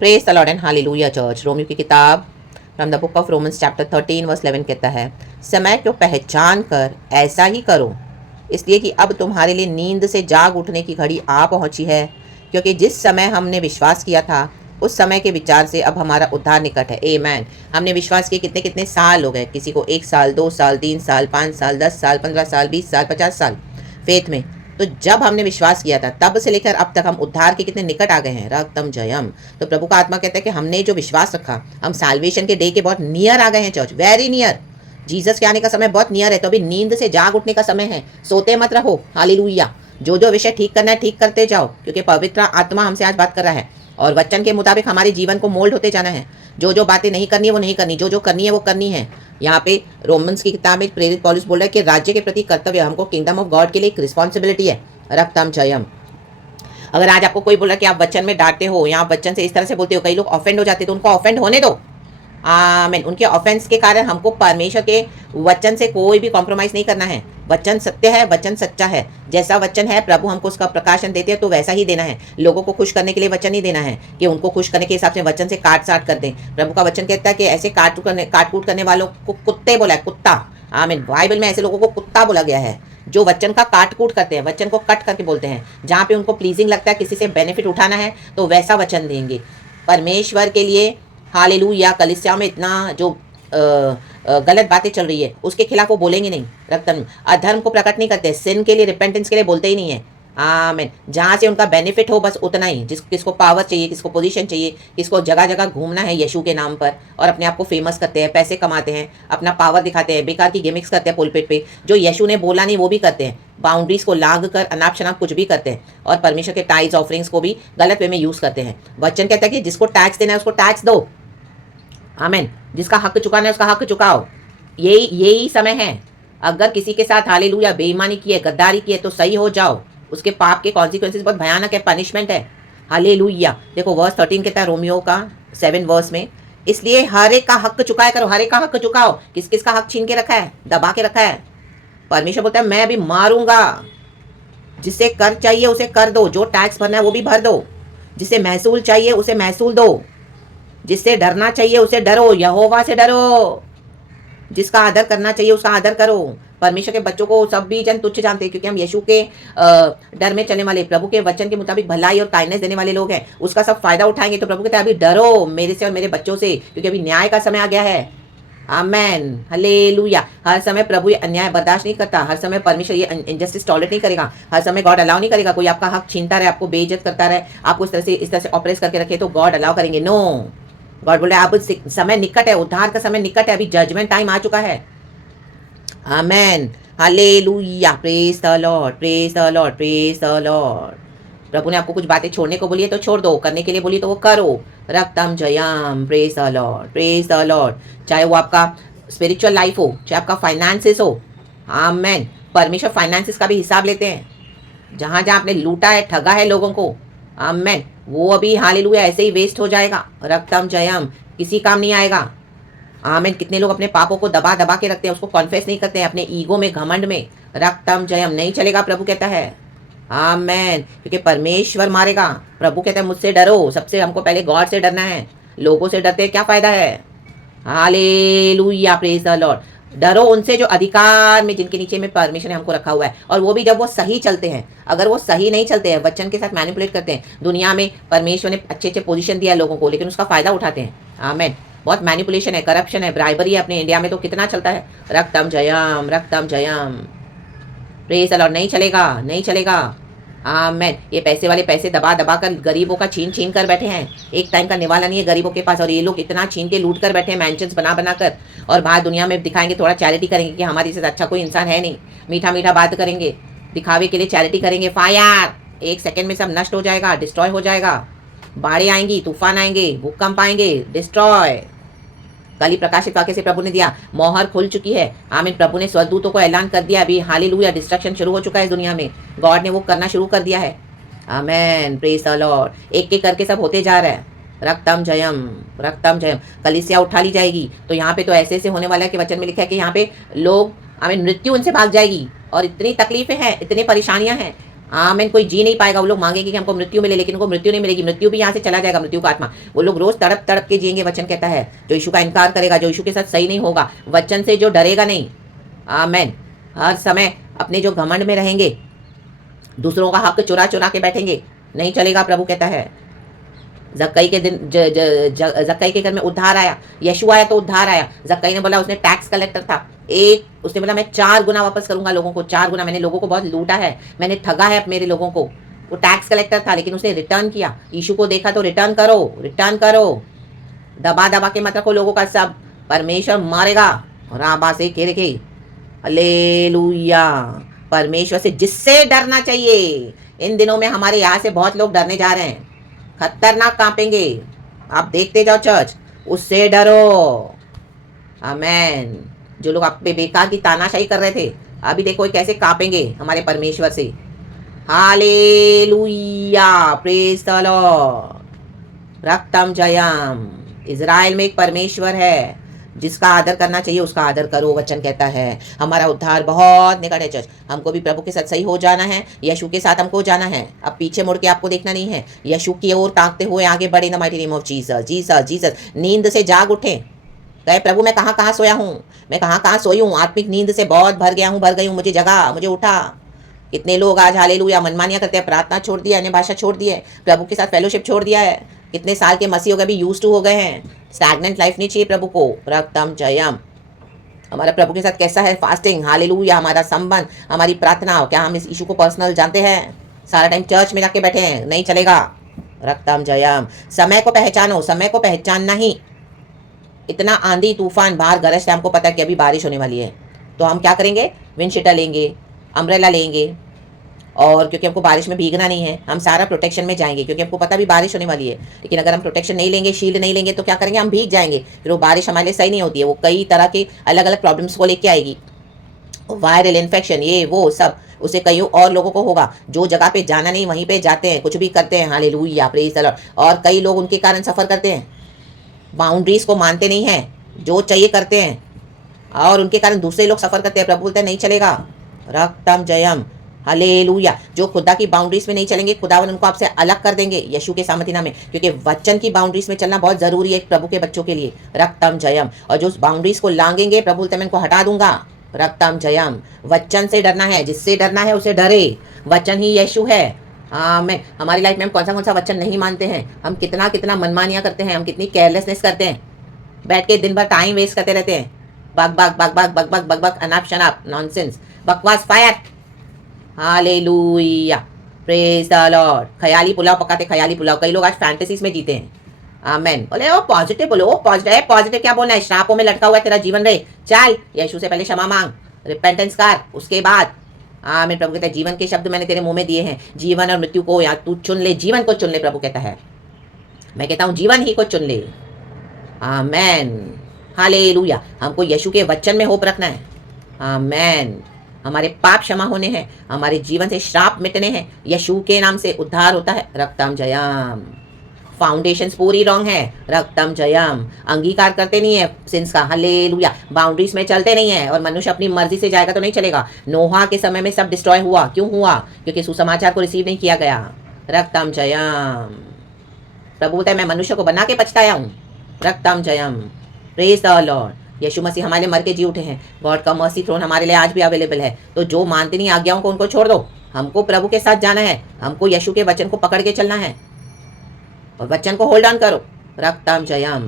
Praise the Lord and hallelujah church. रोमियो की किताब from the book of Romans chapter 13 verse 11 कहता है, समय को पहचान कर ऐसा ही करो, इसलिए कि अब तुम्हारे लिए नींद से जाग उठने की घड़ी आ पहुंची है, क्योंकि जिस समय हमने विश्वास किया था उस समय के विचार से अब हमारा उद्धार निकट है। आमेन। हमने विश्वास किए कितने कितने साल हो गए, किसी को 1 साल, 2 साल, 3 साल, 5 साल, 10 साल, 15 साल, 20 साल, 50 साल फेथ में। तो जब हमने विश्वास किया था तब से लेकर अब तक हम उद्धार के कितने निकट आ गए हैं। रक्तम जयम। तो प्रभु का आत्मा कहता है कि हमने जो विश्वास रखा, हम साल्वेशन के डे के बहुत नियर आ गए हैं चर्च, वेरी नियर। जीसस के आने का समय बहुत नियर है। तो अभी नींद से जाग उठने का समय है, सोते मत रहो। हालेलुया। जो जो विषय ठीक करना है ठीक करते जाओ, क्योंकि पवित्र आत्मा हमसे आज बात कर रहा है और वचन के मुताबिक हमारे जीवन को मोल्ड होते जाना है। जो जो बातें नहीं करनी है वो नहीं करनी, जो जो करनी है वो करनी है। यहाँ पे रोमन्स की किताब में प्रेरित पौलुस बोल रहा है कि राज्य के प्रति कर्तव्य, हमको किंगडम ऑफ गॉड के लिए एक रिस्पॉन्सिबिलिटी है। रक्तम जयम। अगर आज आपको कोई बोला कि आप वचन में डांटते हो या आप वचन से इस तरह से बोलते हो, कई लोग ऑफेंड हो जाते हैं, तो उनको ऑफेंड होने दो। आमीन। उनके ऑफेंस के कारण हमको परमेश्वर के वचन से कोई भी कॉम्प्रोमाइज़ नहीं करना है। वचन सत्य है, वचन सच्चा है। जैसा वचन है प्रभु हमको उसका प्रकाशन देते हैं तो वैसा ही देना है। लोगों को खुश करने के लिए वचन नहीं देना है कि उनको खुश करने के हिसाब से वचन से काट साट कर दें। प्रभु का वचन कहता है कि ऐसे काट कूट करने वालों को कुत्ते बोला है, कुत्ता। आमीन। बाइबल में ऐसे लोगों को कुत्ता बोला गया है जो वचन का काट कूट करते हैं, वचन को कट करके बोलते हैं। जहाँ पे उनको प्लीजिंग लगता है, किसी से बेनिफिट उठाना है, तो वैसा वचन देंगे परमेश्वर के लिए। हालेलुया। कलीसिया में इतना जो गलत बातें चल रही है उसके खिलाफ वो बोलेंगे नहीं। रक्तम अधर्म को प्रकट नहीं करते, सिन के लिए, रिपेंटेंस के लिए बोलते ही नहीं है। आमीन। जहाँ से उनका बेनिफिट हो बस उतना ही। किसको पावर चाहिए, किसको पोजीशन चाहिए, किसको जगह जगह घूमना है यीशु के नाम पर और अपने आप को फेमस करते हैं, पैसे कमाते हैं, अपना पावर दिखाते हैं, बेकार की गिमिक्स करते हैं पुलपिट पे। जो यीशु ने बोला नहीं वो भी करते हैं, बाउंड्रीज को लाग कर अनाप शनाप कुछ भी करते हैं और परमेश्वर के टाइज ऑफरिंग्स को भी गलत वे में यूज़ करते हैं। वचन कहता है कि जिसको टैक्स देना है उसको टैक्स दो। आमीन। जिसका हक चुकाना है उसका हक चुकाओ। यही समय है। अगर किसी के साथ हालेलुया बेईमानी की है, गद्दारी की है, तो सही हो जाओ। उसके पाप के कॉन्सिक्वेंसेस बहुत भयानक है, पनिशमेंट है। हालेलुया। देखो वर्स 13 कहता है रोमियो का 7 वर्स में, इसलिए हर एक का हक चुकाया करो। हर एक का हक चुकाओ। किस किस का हक छीन के रखा है, दबा के रखा है। परमेश्वर बोलता है मैं अभी मारूंगा। जिसे कर चाहिए उसे कर दो, जो टैक्स भरना है वो भी भर दो। जिसे महसूल चाहिए उसे महसूल दो। जिससे डरना चाहिए उसे डरो, यहोवा से डरो। जिसका आदर करना चाहिए उसका आदर करो। परमेश्वर के बच्चों को सब भी जन तुच्छ जानते हैं, क्योंकि हम यीशु के डर में चलने वाले, प्रभु के वचन के मुताबिक भलाई और काइंडनेस देने वाले लोग हैं। उसका सब फायदा उठाएंगे। तो प्रभु कहते हैं अभी डरो मेरे से और मेरे बच्चों से, क्योंकि अभी न्याय का समय आ गया है। आमेन। हालेलुया। हर समय प्रभु ये अन्याय बर्दाश्त नहीं करता। हर समय परमेश्वर ये इनजस्टिस टॉलरेट नहीं करेगा। हर समय गॉड अलाउ नहीं करेगा कोई आपका हक छीनता रहे, आपको बेइज्जत करता रहे, आपको इस तरह से ऑपरेट करके रखे, तो गॉड अलाउ करेंगे? नो। गॉड बोले अब समय निकट है, उद्धार का समय निकट है, अभी जजमेंट टाइम आ चुका है। Amen. Hallelujah. Praise the Lord, praise the Lord, praise the Lord. प्रभु ने आपको कुछ बातें छोड़ने को बोली है तो छोड़ दो, करने के लिए बोली तो वो करो। रक्तम जयम। Praise the Lord, praise the Lord. चाहे वो आपका स्पिरिचुअल लाइफ हो, चाहे आपका फाइनेंसिस हो। आमेन। परमेश्वर फाइनेंसिस का भी हिसाब लेते हैं। जहाँ जहाँ आपने लूटा है, ठगा है लोगों को, आमेन, वो अभी हालेलुया ऐसे ही वेस्ट हो जाएगा। रक्तम जयम। किसी काम नहीं आएगा। आमीन। कितने लोग अपने पापों को दबा दबा के रखते हैं, उसको कॉन्फेस नहीं करते हैं, अपने ईगो में, घमंड में। रक्तम जयम। नहीं चलेगा, प्रभु कहता है। आमीन। क्योंकि परमेश्वर मारेगा। प्रभु कहता है मुझसे डरो। सबसे हमको पहले गॉड से डरना है। लोगों से डरते क्या फायदा है। हालेलुया। Praise the Lord. डरो उनसे जो अधिकार में, जिनके नीचे में परमेश्वर ने हमको रखा हुआ है, और वो भी जब वो सही चलते हैं। अगर वो सही नहीं चलते हैं, वचन के साथ मैनिपुलेट करते हैं, दुनिया में परमेश्वर ने अच्छे अच्छे पोजीशन दिया है लोगों को, लेकिन उसका फायदा उठाते हैं। आमीन। बहुत मैनिपुलेशन है, करप्शन है, ब्राइबरी है अपने इंडिया में, तो कितना चलता है। रक्तम जयम, रक्तम जयम। Praise the Lord. नहीं चलेगा, नहीं चलेगा। आमीन। ये पैसे वाले पैसे दबा दबा कर गरीबों का छीन छीन कर बैठे हैं। एक टाइम का निवाला नहीं है गरीबों के पास, और ये लोग इतना छीन के लूट कर बैठे हैं, मैंशंस बना बना कर, और बाहर दुनिया में दिखाएंगे, थोड़ा चैरिटी करेंगे कि हमारे से अच्छा कोई इंसान है नहीं। मीठा मीठा बात करेंगे, दिखावे के लिए चैरिटी करेंगे। फायर। एक सेकंड में सब नष्ट हो जाएगा, डिस्ट्रॉय हो जाएगा। बाढ़ें आएंगी, तूफान आएंगे, भूकंप आएंगे, डिस्ट्रॉय। कल ही प्रकाशित वाक्य से प्रभु ने दिया, मोहर खुल चुकी है। आमीन। प्रभु ने स्वर्गदूतों को ऐलान कर दिया, अभी हालेलुया डिस्ट्रक्शन शुरू हो चुका है दुनिया में। गॉड ने वो करना शुरू कर दिया है। आमीन। Praise the Lord. एक एक करके सब होते जा रहा है। रक्तम जयम, रक्तम जयम। कलीसिया उठा ली जाएगी। तो यहाँ पे तो ऐसे ऐसे होने वाला है कि वचन में लिखा है कि यहाँ पे लोग, आमीन, मृत्यु उनसे भाग जाएगी। और इतनी तकलीफें हैं, इतनी परेशानियां हैं, आमीन। कोई जी नहीं पाएगा। वो लोग मांगेंगे कि हमको मृत्यु मिले, लेकिन उनको मृत्यु नहीं मिलेगी। मृत्यु भी यहाँ से चला जाएगा, मृत्यु का आत्मा। वो लोग रोज तड़प तड़प के जिएंगे। वचन कहता है जो यीशु का इनकार करेगा, जो यीशु के साथ सही नहीं होगा, वचन से जो डरेगा नहीं, आमीन, हर समय अपने जो घमंड में रहेंगे, दूसरों का हक चुरा चुरा के बैठेंगे, नहीं चलेगा। प्रभु कहता है जक्कई के दिन जक्कई के घर में उद्धार आया, यीशु आया तो उद्धार आया। जक्कई ने बोला, उसने टैक्स कलेक्टर था, उसने बोला मैं 4 गुना वापस करूंगा लोगों को, 4 गुना। मैंने लोगों को बहुत लूटा है, मैंने ठगा है मेरे लोगों को। वो टैक्स कलेक्टर था, लेकिन उसने रिटर्न किया। यीशु को देखा तो रिटर्न करो, रिटर्न करो। दबा दबा के मत रखो लोगों का सब, परमेश्वर मारेगा। और आबा से घेर के, हालेलुया। परमेश्वर से जिससे डरना चाहिए। इन दिनों में हमारे यहाँ से बहुत लोग डरने जा रहे हैं, खतरनाक कांपेंगे। आप देखते जाओ चर्च, उससे डरो। आमेन। जो लोग आप पे बेकार की तानाशाही कर रहे थे, अभी देखो कैसे कांपेंगे हमारे परमेश्वर से। Hallelujah, praise the Lord. रक्तम जयम। इज़राइल में एक परमेश्वर है, जिसका आदर करना चाहिए उसका आदर करो। वचन कहता है हमारा उद्धार बहुत निकट है। चर्च, हमको भी प्रभु के साथ सही हो जाना है, यीशु के साथ हमको जाना है। अब पीछे मुड़ के आपको देखना नहीं है, यीशु की ओर ताकते हुए आगे बढ़े। In the mighty name of Jesus, Jesus, Jesus. नींद से जाग उठे, कहे प्रभु मैं कहाँ कहाँ सोया हूँ, मैं कहाँ कहाँ सोई हूँ, आत्मिक नींद से बहुत भर गया हूँ, भर गई हूँ, मुझे जगा, मुझे उठा। कितने लोग आज हालेलुया मनमानियाँ करते हैं, प्रार्थना छोड़ दिया, अन्य भाषा छोड़ दी है, प्रभु के साथ फेलोशिप छोड़ दिया है। कितने साल के मसीह हो गए, भी यूज टू हो गए हैं। स्टैग्नेंट लाइफ नहीं चाहिए प्रभु को। रक्तम जयम। हमारा प्रभु के साथ कैसा है फास्टिंग, हालेलुया, हमारा संबंध, हमारी प्रार्थना। क्या हम इस यीशु को पर्सनल जानते हैं? सारा टाइम चर्च में जाके बैठे हैं, नहीं चलेगा। रक्तम जयम। समय को पहचानो, समय को पहचानना ही। इतना आंधी तूफान बाहर गरज है, हमको पता है कि अभी बारिश होने वाली है, तो हम क्या करेंगे? विंडशीटर लेंगे, अम्ब्रेला लेंगे, और क्योंकि हमको बारिश में भीगना नहीं है, हम सारा प्रोटेक्शन में जाएंगे, क्योंकि हमको पता भी बारिश होने वाली है। लेकिन अगर हम प्रोटेक्शन नहीं लेंगे, शील्ड नहीं लेंगे, तो क्या करेंगे? हम भीग जाएंगे। फिर वो बारिश हमारे लिए सही नहीं होती है, वो कई तरह के अलग अलग प्रॉब्लम्स को लेके आएगी। वायरल इन्फेक्शन, ये वो सब, उसे कई और लोगों को होगा। जो जगह पे जाना नहीं वहीं पे जाते हैं, कुछ भी करते हैं। Hallelujah, praise the Lord. और कई लोग उनके कारण सफ़र करते हैं, बाउंड्रीज को मानते नहीं हैं, जो चाहिए करते हैं, और उनके कारण दूसरे लोग सफ़र करते हैं। प्रभु बोलते हैं नहीं चलेगा। रक्तम जयम, हालेलुया। जो खुदा की बाउंड्रीज में नहीं चलेंगे, खुदावन उनको आपसे अलग कर देंगे यीशु के सामर्थ्य नाम में, क्योंकि वचन की बाउंड्रीज में चलना बहुत जरूरी है प्रभु के बच्चों के लिए। रक्तम जयम। और जो उस बाउंड्रीज को लांगेंगे, प्रभु बोलते हैं मैं इनको हटा दूंगा। रक्तम जयम। वचन से डरना है, जिससे डरना है उसे डरे। वचन ही यीशु है। मैं हमारी लाइफ में हम कौन सा वचन नहीं मानते हैं, हम कितना कितना मनमानियाँ करते हैं, हम कितनी केयरलेसनेस करते हैं, बैठ के दिन भर टाइम वेस्ट करते रहते हैं। बक बक बक बक बक बक बक बक, अनाप शनाप, नॉनसेंस, बकवास, fire. Hallelujah, praise the Lord. ख्याली पुलाव पकाते, ख्याली पुलाव। कई लोग आज फैंटेसीज में जीते हैं। आमेन। बोले ओ पॉजिटिव बोलो, ओ पॉजिटिव। पॉजिटिव क्या बोलना है? श्रापों में लटका हुआ है तेरा जीवन रे, चल यीशु से पहले क्षमा मांग, रिपेंटेंस कर, उसके बाद आमीन। प्रभु कहता है जीवन के शब्द मैंने तेरे मुंह में दिए हैं, जीवन और मृत्यु को या तू चुन ले, जीवन को चुन ले। प्रभु कहता है, मैं कहता हूँ जीवन ही को चुन ले। आमेन, हालेलुया। हमको यीशु के वचन में होप रखना है। आमेन। हमारे पाप क्षमा होने हैं, हमारे जीवन से श्राप मिटने हैं, यीशु के नाम से उद्धार होता है। रक्तम जयम। फाउंडेशंस पूरी रॉन्ग है। रक्तम जयम। अंगीकार करते नहीं है सिंस का, हालेलुया। बाउंड्रीज में चलते नहीं है, और मनुष्य अपनी मर्जी से जाएगा तो नहीं चलेगा। नोहा के समय में सब डिस्ट्रॉय हुआ, क्यों हुआ? क्योंकि सुसमाचार को रिसीव नहीं किया गया। रक्तम जयम। प्रभु बोलता है मैं मनुष्य को बना के पछताया हूँ। रक्तम जयम, प्रेज द लॉर्ड। यीशु मसीह हमारे लिए मर के जी उठे हैं। गॉड का मर्सी थ्रोन हमारे लिए आज भी अवेलेबल है। तो जो मानते नहीं आज्ञाओं को, उनको छोड़ दो। हमको प्रभु के साथ जाना है, हमको यीशु के वचन को पकड़ के चलना है, और वचन को होल्ड ऑन करो। रक्तम जयम,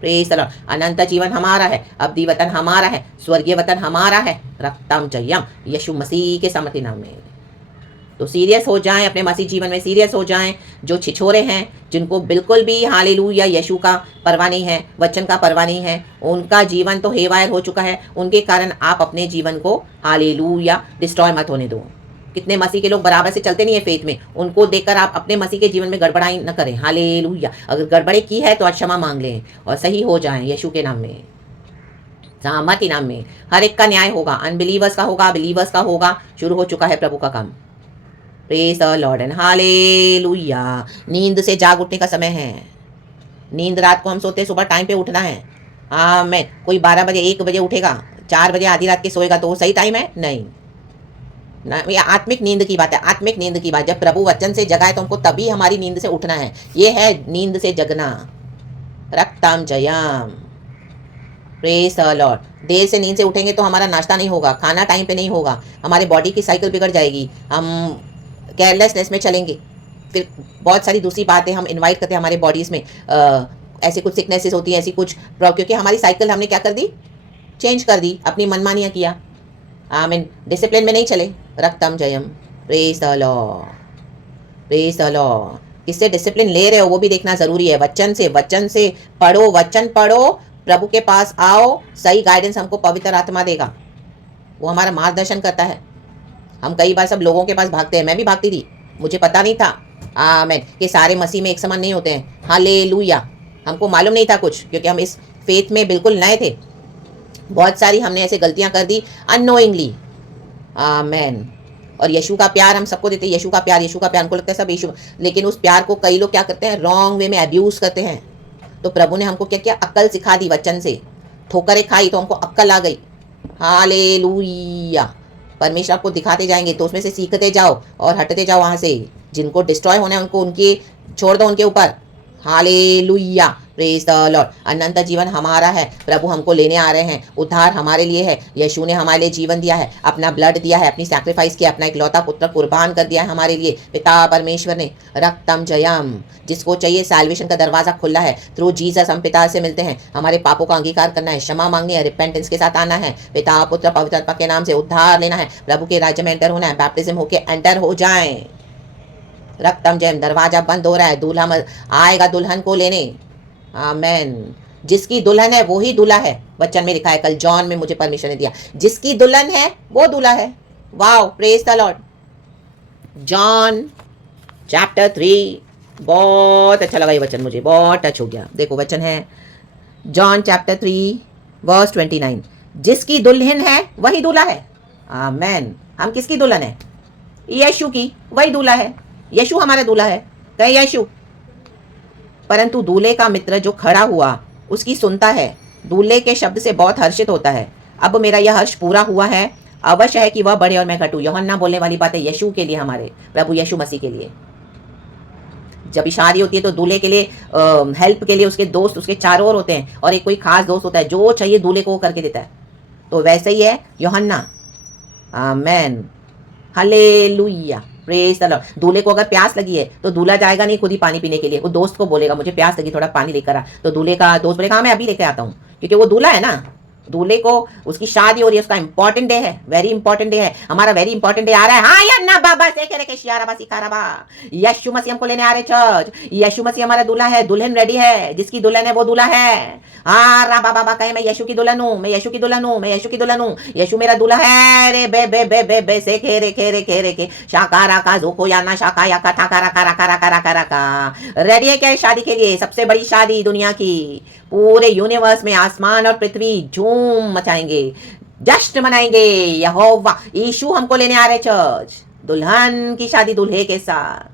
प्रेज द लॉर्ड। अनंत जीवन हमारा है, अब्दी वतन हमारा है, स्वर्गीय वतन हमारा है। रक्तम जयम, यीशु मसीह के सामर्थ्य नाम में। तो सीरियस हो जाएं, अपने मसीह जीवन में सीरियस हो जाएं। जो छिछोरे हैं, जिनको बिल्कुल भी हालेलुया यीशु का परवाह नहीं है, वचन का परवाह नहीं है, उनका जीवन तो हेवायर हो चुका है। उनके कारण आप अपने जीवन को हालेलुया डिस्ट्रॉय मत होने दो। कितने मसीह के लोग बराबर से चलते नहीं है फेथ में, उनको देखकर आप अपने मसीह के जीवन में गड़बड़ाई न करें। हालेलुया। अगर गड़बड़े की है तो आज क्षमा मांग लें और सही हो जाएं यीशु के नाम में, सामर्थ्य नाम में। हर एक का न्याय होगा, अनबिलीवर्स का होगा, बिलीवर्स का होगा। शुरू हो चुका है प्रभु का काम। Praise the Lord and hallelujah. नींद से जाग उठने का समय है। नींद रात को हम सोते हैं, सुबह टाइम पे उठना है। हाँ, मैं कोई 12 बजे 1 बजे उठेगा, 4 बजे आधी रात के सोएगा, तो वो सही टाइम है? नहीं। ना, ये आत्मिक नींद की बात है, आत्मिक नींद की बात। जब प्रभु वचन से जगाए तो हमको तभी हमारी नींद से उठना है। ये है नींद से जगना। रक्तम जयम, प्रेज द लॉर्ड। देर से नींद से उठेंगे तो हमारा नाश्ता नहीं होगा, खाना टाइम पे नहीं होगा, हमारे बॉडी की साइकिल बिगड़ जाएगी, हम केयरलेसनेस में चलेंगे। फिर बहुत सारी दूसरी बातें हम इनवाइट करते हैं हमारे बॉडीज़ में, ऐसी कुछ सिकनेसेस होती हैं, ऐसी कुछ क्योंकि हमारी साइकिल हमने क्या कर दी, चेंज कर दी, अपनी मनमानियाँ किया, आमीन, डिसिप्लिन में नहीं चले। रक्तम जयम, praise the Lord, praise the Lord. किससे डिसिप्लिन ले रहे हो वो भी देखना ज़रूरी है। वचन से पढ़ो, वचन पढ़ो, प्रभु के पास आओ, सही गाइडेंस हमको पवित्र आत्मा देगा, वो हमारा मार्गदर्शन करता है। हम कई बार सब लोगों के पास भागते हैं, मैं भी भागती थी, मुझे पता नहीं था आमीन कि सारे मसीह में एक समान नहीं होते हैं। हालेलुया, हमको मालूम नहीं था कुछ, क्योंकि हम इस फेथ में बिल्कुल नए थे। बहुत सारी हमने ऐसे गलतियां कर दी अननोइंगली, आमीन। और यीशु का प्यार हम सबको देते हैं, यीशु का प्यार हमको लगता है सब यीशु, लेकिन उस प्यार को कई लोग क्या करते हैं, रॉन्ग वे में अब्यूज़ करते हैं। तो प्रभु ने हमको क्या किया, अक्ल सिखा दी वचन से। ठोकरें खाई तो हमको अक्ल आ गई। हालेलुया, परमेश्वर आपको दिखाते जाएंगे तो उसमें से सीखते जाओ और हटते जाओ वहाँ से। जिनको डिस्ट्रॉय होना है उनको उनके छोड़ दो, उनके ऊपर। Hallelujah, praise the Lord. अनंत जीवन हमारा है, प्रभु हमको लेने आ रहे हैं, उद्धार हमारे लिए है। यीशु ने हमारे लिए जीवन दिया है, अपना ब्लड दिया है, अपनी सैक्रिफाइस किया, अपना इकलौता पुत्र कुर्बान कर दिया है हमारे लिए पिता परमेश्वर ने। रक्तम जयम, जिसको चाहिए सैल्वेशन का दरवाजा खुला है। थ्रू जीसस हम पिता से मिलते हैं, हमारे पापों का अंगीकार करना है, क्षमा मांगनी है, रिपेंटेंस के साथ आना है, पिता पुत्र पवित्र आत्मा के नाम से उद्धार लेना है, प्रभु के राज्य में एंटर होना है, बैप्टिज्म होके एंटर हो जाएं। रक्तम जयम, दरवाजा बंद हो रहा है, दूल्हा आएगा दुल्हन को लेने। आमेन। जिसकी दुल्हन है वो ही दूल्हा है, वचन में लिखा है, कल जॉन में मुझे परमिशन ने दिया, जिसकी दुल्हन है वो दूल्हा है। Wow, praise the Lord. John chapter 3, बहुत अच्छा लगा ये वचन, मुझे बहुत टच हो गया। देखो वचन है जॉन चैप्टर 3 वर्स 29, जिसकी दुल्हन है वही दूल्हा है। आमेन। हम किसकी दुल्हन है? यीशु की, वही दूल्हा है। यीशु हमारा दूल्हा है, कहे यीशु। परंतु दूल्हे का मित्र जो खड़ा हुआ उसकी सुनता है, दूल्हे के शब्द से बहुत हर्षित होता है। अब मेरा यह हर्ष पूरा हुआ है, अवश्य है कि वह बढ़े और मैं घटूं। यूहन्ना बोलने वाली बात है यीशु के लिए, हमारे प्रभु यीशु मसीह के लिए। जब शादी होती है तो दूल्हे के लिए हेल्प के लिए उसके दोस्त उसके चारों ओर होते हैं, और एक कोई खास दोस्त होता है जो चाहिए दूल्हे को करके देता है। तो वैसे ही है यूहन्ना। आमेन, हालेलुया, प्रेज द लॉर्ड। दूल्हे को अगर प्यास लगी है तो दूल्हा जाएगा नहीं खुद ही पानी पीने के लिए, वो दोस्त को बोलेगा मुझे प्यास लगी, थोड़ा पानी लेकर आ। तो दूल्हे का दोस्त बोलेगा हाँ मैं अभी लेकर आता हूँ, क्योंकि वो दूल्हा है ना। दूल्हे को उसकी शादी हो रही है, उसका इंपॉर्टेंट डे है, वेरी इंपॉर्टेंट डे है। हमारा वेरी इंपॉर्टेंट डे आ रहा है। हाँ या ना बाबा से करे के शियाराबा सिकाराबा, यीशु मसीह हमको लेने आ रहे चर्च। यीशु मसीह हमारा दूल्हा है, दुल्हन रेडी है, जिसकी दुल्हन है वो दूल्हा है। हाँ रा बाबा कहे मैं यीशु की दुल्हन हूँ, मैं यीशु की दुल्हन हूँ, मैं यीशु की दुल्हन हूँ, यीशु मेरा दूल्हा है। रे बे बे बे बे बे से खेरे खेरे खेरे के शाकारा का जोको याना शाका या का थाका राका राका राका राका राका। रेडी है क्या शादी के लिए? सबसे बड़ी शादी दुनिया की, पूरे यूनिवर्स में आसमान और पृथ्वी झूम मचाएंगे, जश्न मनाएंगे। यहोवा यीशु हमको लेने आ रहे चर्च, दुल्हन की शादी दूल्हे के साथ।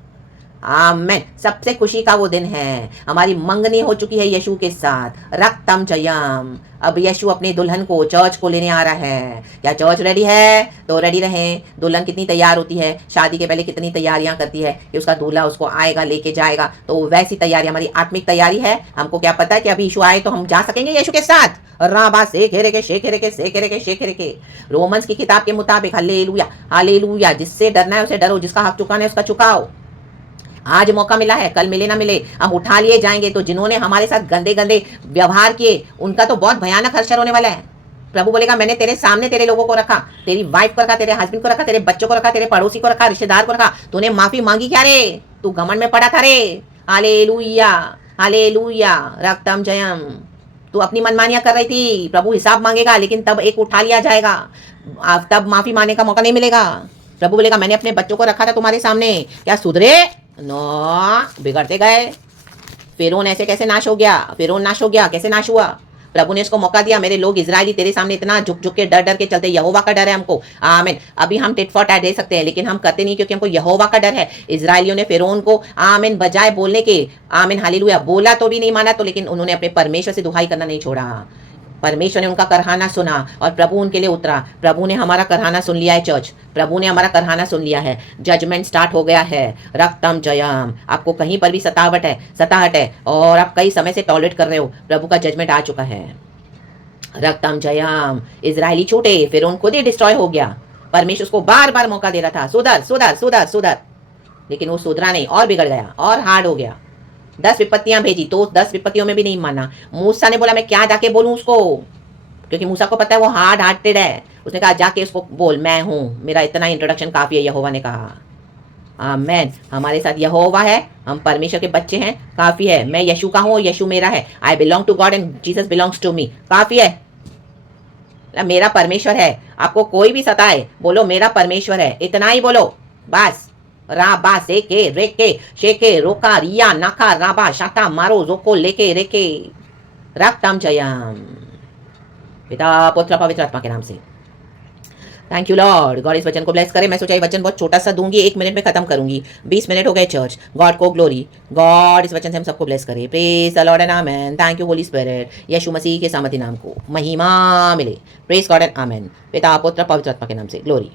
आमेन। सबसे खुशी का वो दिन है, हमारी मंगनी हो चुकी है यीशु के साथ। रक्तम जयम। अब यीशु अपने दुल्हन को चर्च को लेने आ रहा है। क्या चर्च रेडी है? तो रेडी रहें। दुल्हन कितनी तैयार होती है, शादी के पहले कितनी तैयारियां करती है कि उसका दूल्हा उसको आएगा लेके जाएगा। तो वैसी तैयारी हमारी आत्मिक तैयारी है। हमको क्या पता है कि अभी यीशु आए तो हम जा सकेंगे यीशु के साथ। राबा से घेरे के शेखेरे के शेखेरे के शेखेरे के। रोमन्स की किताब के मुताबिक हालेलुया हालेलुया, जिससे डरना है उसे डरो, जिसका हक चुकाना है उसका चुकाओ। आज मौका मिला है, कल मिले ना मिले हम उठा लिए जाएंगे। तो जिन्होंने हमारे साथ गंदे गंदे व्यवहार किए उनका तो बहुत भयानक हश्र होने वाला है। प्रभु बोलेगा मैंने तेरे सामने तेरे लोगों को रखा, तेरी वाइफ को रखा, तेरे हस्बैंड को रखा, तेरे बच्चों को रखा, तेरे पड़ोसी को रखा, रिश्तेदार को रखा। तूने माफी मांगी क्या रे? तू घमंड में पड़ा था रे। हालेलुया हालेलुया, रक्तम जयम। तू अपनी मनमानियां कर रही थी, प्रभु हिसाब मांगेगा, लेकिन तब एक उठा लिया जाएगा, तब माफी मांगने का मौका नहीं मिलेगा। प्रभु बोलेगा मैंने अपने बच्चों को रखा था तुम्हारे सामने, क्या सुधरे? नो, बिगड़ते गए। फिरौन ऐसे कैसे नाश हो गया? फिरौन नाश हो गया, कैसे नाश हुआ? प्रभु ने इसको मौका दिया, मेरे लोग इजरायली तेरे सामने इतना झुक झुक के डर डर के चलते। यहोवा का डर है हमको। आमीन। अभी हम टिट फॉर टैट दे सकते हैं, लेकिन हम करते नहीं क्योंकि हमको यहोवा का डर है। इजरायलियों ने फिरौन को आमीन बजाय बोलने के, आमीन हालेलुया बोला तो भी नहीं माना, तो लेकिन उन्होंने अपने परमेश्वर से दुहाई करना नहीं छोड़ा। परमेश्वर ने उनका करहाना सुना और प्रभु उनके लिए उतरा। प्रभु ने हमारा करहाना सुन लिया है चर्च, प्रभु ने हमारा करहाना सुन लिया है। जजमेंट स्टार्ट हो गया है। रक्तम जयम। आपको कहीं पर भी सताहट है और आप कई समय से टॉलरेट कर रहे हो, प्रभु का जजमेंट आ चुका है। रक्तम जयम। इजरायली छूटे, फिर उन खुद ही डिस्ट्रॉय हो गया। परमेश्वर उसको बार बार मौका दे रहा था, सुधर सुधर सुधर सुधर, लेकिन वो सुधरा नहीं और बिगड़ गया और हार्ड हो गया। 10 विपत्तियां भेजी तो 10 विपत्तियों में भी नहीं माना। मूसा ने बोला मैं क्या जाके बोलूं उसको, क्योंकि मूसा को पता है वो हार्ड हार्टेड है। उसने कहा जाके उसको बोल मैं हूं, मेरा इतना इंट्रोडक्शन काफी है। यहोवा ने कहा आमेन। हमारे साथ यहोवा है, हम परमेश्वर के बच्चे हैं, काफी है। मैं यीशु का हूं और यीशु मेरा है। I belong to God and Jesus belongs to me, काफी है। मेरा परमेश्वर है। आपको कोई भी सताए बोलो मेरा परमेश्वर है, इतना ही बोलो बस। राबा सेके रेके शेके रोका रिया नाका राबा शाता मारो जोको लेके रेके। रक्तम जयम। पिता पुत्र पवित्र आत्मा के नाम से थैंक यू लॉर्ड। गॉड इस वचन को ब्लेस करे। मैं सोचा ये वचन बहुत छोटा सा दूंगी, 1 मिनट में खत्म करूंगी। 20 मिनट हो गए चर्च। गॉड को ग्लोरी। गॉड इस वचन से हम सबको ब्लेस करे। Praise the Lord and amen. Thank you Holy Spirit. Yeshu Masih के सामर्थी नाम को महिमा मिले। Praise God and amen. पिता पुत्र पवित्र आत्मा के नाम से ग्लोरी।